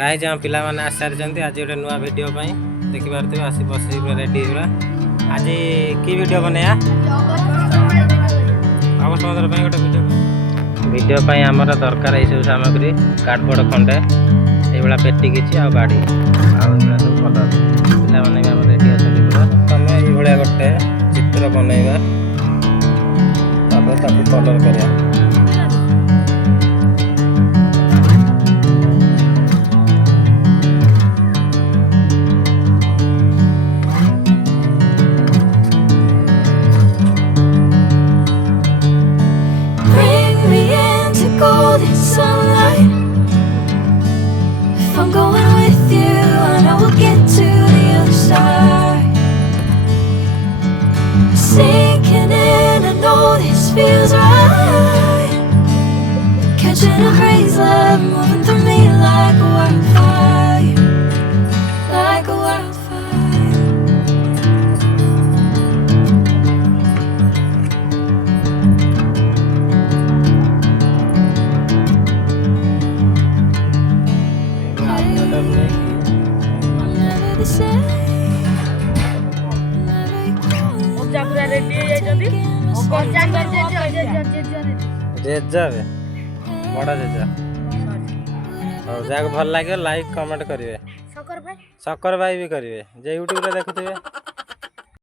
Guys आम पिला माने आसी सारी आज गोटे नुआ वीडियो देखी पारे आसी बस रेडी हुआ आज की वीडियो बनैया अगस्त 15 गोटे वीडियो आमर दरकार ये सब सामग्री कार्डबोर्ड खंडे ये पेटी किसी आ गाड़ी आगे सब कलर पिला माने रेडी अच्छा तुम ये गोटे चित्र बनैबा कलर कर I'm going with you, I know we'll get to the other side. Sinking in, I know this feels right. Catching a breeze, love moving through me like a wildfire, like a wildfire. Jeddah बड़ा Jeddah जहाँ भल लगे like comment करेंगे sucker भाई भी करेंगे जे YouTube रे देखुथे